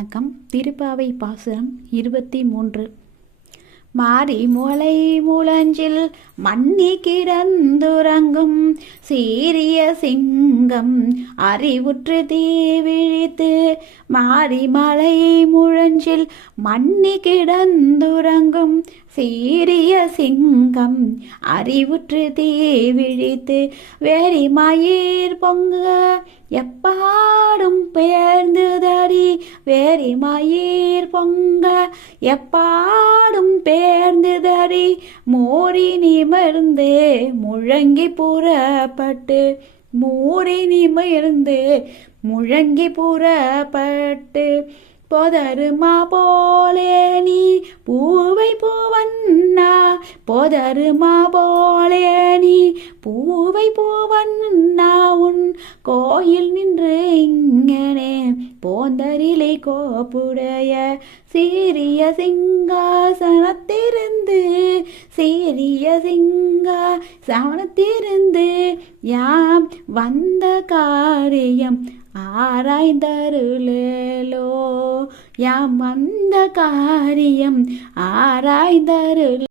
வணக்கம். திருப்பாவை பாசுரம் 23. மாரி முளை முழஞ்சில் மன்னி கிடந்துறங்கும் சீரிய சிங்கம் அறிவுற்று தீவிழித்து மாரி மலை முழஞ்சில் மன்னி கிடந்துறங்கும் சீரிய சிங்கம் அறிவுற்று தீவிழித்து வேரி மயிர் பொங்க எப்பாடும் பேர்ந்துதடி வேரி மயிர் பொங்க எப்பாடும் பேர்ந்துதடி மோரி நிமிர்ந்து முழங்கி புறப்பட்டு மோரி நிமிர்ந்து முழங்கி புறப்பட்டு போதருமா போலே நீ பூவை பூவண்ணா போதருமா போலே நீ பூவை பூவண்ணா உன் கோயில் நின்று இங்கனே போந்தரிலை கோப்புடைய சீரிய சிங்காசனத்திருந்து சீரிய சிங்காசனத்திருந்து யாம் வந்த காரியம் ஆராய்ந்தருளேலோ யாம் வந்த காரியம் ஆராய்ந்தருள்